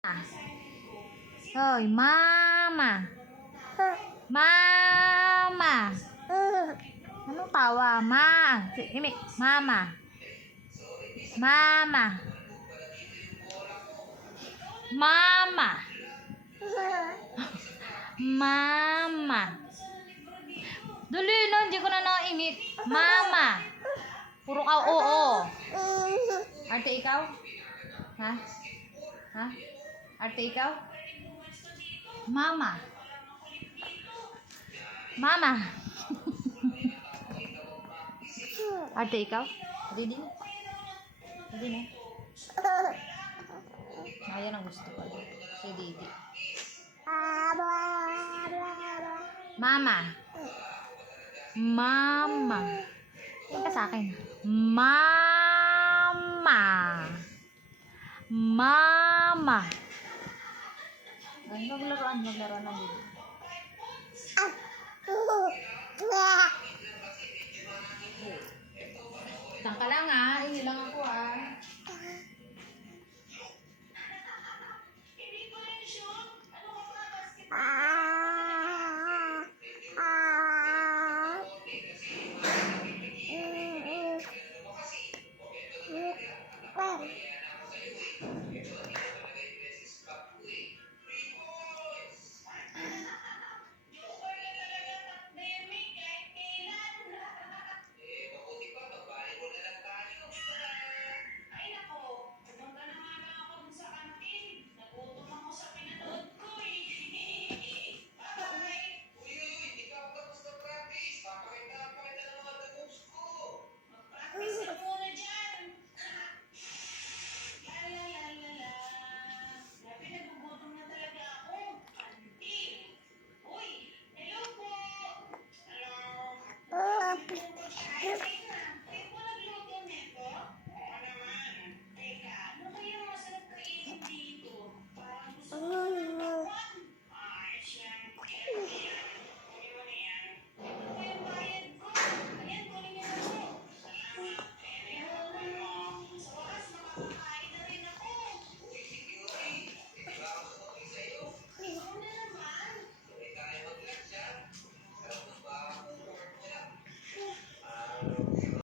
Hoy, mama. Mama. Anong tawa? Imi, mama. Mama. Mama. Mama. Dali na, hindi ko na naimik. Mama. Puro ka oo. Arte ikaw? Ha? Ha? Arte ikaw? Mama. Mama. Arte ikaw? Didi na. Didi na. Ayan ang gusto ko. Si Didi. Mama. Mama. Tingin ka sa akin. Mama. Mama. Ay, maglaruan na Didi. Tang ka lang ha, hindi lang ako ha.